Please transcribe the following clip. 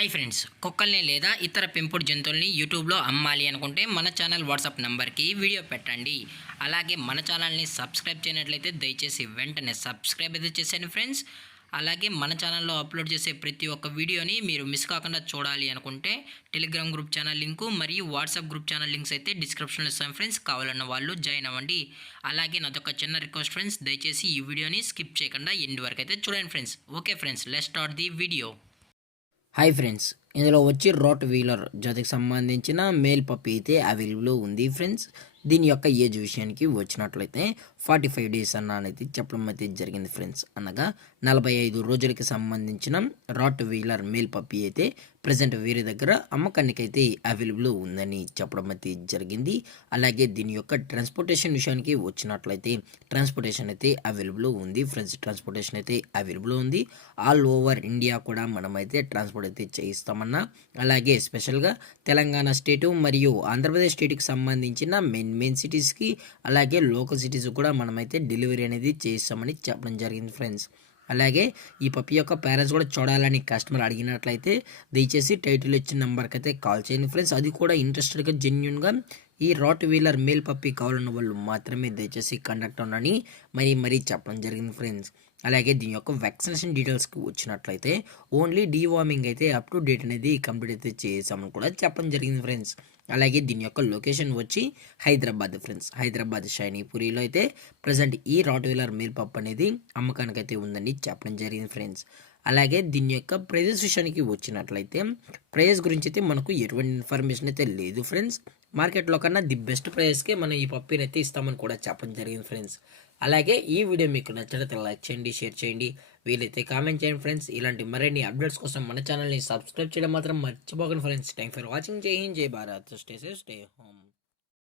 Hi friends, కుక్కల్ని లేదా ఇతర పెంపుడు జంతువుల్ని యూట్యూబ్లో అమ్మాలి అనుకుంటే మన ఛానల్ వాట్సాప్ నెంబర్కి వీడియో పెట్టండి. అలాగే మన ఛానల్ని సబ్స్క్రైబ్ చేయనట్లయితే దయచేసి వెంటనే సబ్స్క్రైబ్ అయితే చేసేయండి ఫ్రెండ్స్. అలాగే మన ఛానల్లో అప్లోడ్ చేసే ప్రతి ఒక్క వీడియోని మీరు మిస్ కాకుండా చూడాలి అనుకుంటే టెలిగ్రామ్ గ్రూప్ ఛానల్ లింకు మరియు వాట్సాప్ గ్రూప్ ఛానల్ లింక్స్ అయితే డిస్క్రిప్షన్లో ఇస్తాను ఫ్రెండ్స్. కావాలన్న వాళ్ళు జాయిన్ అవ్వండి. అలాగే నాదొక చిన్న రిక్వెస్ట్ ఫ్రెండ్స్, దయచేసి ఈ వీడియోని స్కిప్ చేయకుండా ఎండ్ వరకు అయితే చూడండి friends. Okay friends, let's start the video. Hi friends, ఇందులో వచ్చి రోట్ వీలర్ జాతికి సంబంధించిన మేల్ పప్పీ అయితే అవైలబుల్ ఉంది ఫ్రెండ్స్. దీని యొక్క ఏజ్ విషయానికి వచ్చినట్లయితే 45 డేస్ అన్నది చెప్పడం అయితే జరిగింది ఫ్రెండ్స్. అనగా 45 రోజులకి సంబంధించిన రాట్ వీలర్ మేల్ పప్పీ అయితే ప్రజెంట్ వీరి దగ్గర అమ్మకానికి అయితే అవైలబుల్ ఉందని చెప్పడం అయితే జరిగింది. అలాగే దీని యొక్క ట్రాన్స్పోర్టేషన్ విషయానికి వచ్చినట్లయితే ట్రాన్స్పోర్టేషన్ అయితే అవైలబుల్ ఉంది ఫ్రెండ్స్. ట్రాన్స్పోర్టేషన్ అయితే అవైలబుల్ ఉంది. ఆల్ ఓవర్ ఇండియా కూడా మనమైతే ట్రాన్స్పోర్ట్ అయితే చేయిస్తామన్నా. అలాగే స్పెషల్గా తెలంగాణ స్టేటు మరియు ఆంధ్రప్రదేశ్ స్టేట్కి సంబంధించిన మెయిన్ సిటీస్కి అలాగే లోకల్ సిటీస్ కూడా మనమైతే డెలివరీ అనేది చేస్తామని చెప్పడం జరిగింది ఫ్రెండ్స్. అలాగే ఈ పప్పి యొక్క పేరెంట్స్ కూడా చూడాలని కస్టమర్ అడిగినట్లయితే దయచేసి టైటిల్ ఇచ్చిన నెంబర్కి అయితే కాల్ చేయండి ఫ్రెండ్స్. అది కూడా ఇంట్రెస్టెడ్గా జెన్యున్గా ఈ రాట్ వీలర్ మేల్ పప్పి కావాలన్న వాళ్ళు మాత్రమే దయచేసి కండక్ట్ అవ్వని మరీ చెప్పడం జరిగింది ఫ్రెండ్స్. అలాగే దీని యొక్క వ్యాక్సినేషన్ డీటెయిల్స్కి వచ్చినట్లయితే ఓన్లీ డీవార్మింగ్ అయితే అప్ టు డేట్ అనేది కంప్లీట్ అయితే చేసామని కూడా చెప్పడం జరిగింది ఫ్రెండ్స్. అలాగే దీని యొక్క లొకేషన్ వచ్చి హైదరాబాద్ ఫ్రెండ్స్. హైదరాబాద్ షైనీపురిలో అయితే ప్రజెంట్ ఈ రాట్ వీలర్ మేల్ పప్ అనేది అమ్మకానికి అయితే ఉందని చెప్పడం జరిగింది ఫ్రెండ్స్. అలాగే దీని యొక్క ప్రైజెస్ విషయానికి వచ్చినట్లయితే ప్రైజెస్ గురించి అయితే మనకు ఎటువంటి ఇన్ఫర్మేషన్ అయితే లేదు ఫ్రెండ్స్. మార్కెట్లో కన్నా ది బెస్ట్ ప్రైస్కే మనం ఈ పప్పీని అయితే ఇస్తామని కూడా చెప్పడం జరిగింది ఫ్రెండ్స్. అలాగే ఈ వీడియో మీకు నచ్చినట్లయితే లైక్ చేయండి, షేర్ చేయండి, వీలైతే కామెంట్ చేయండి ఫ్రెండ్స్. ఇలాంటి మరిన్ని అప్డేట్స్ కోసం మన ఛానల్ని సబ్స్క్రైబ్ చేయడం మాత్రం మర్చిపోకండి ఫ్రెండ్స్. Thank for watching. జై హింద్, జై Bharat. Stay safe, stay home.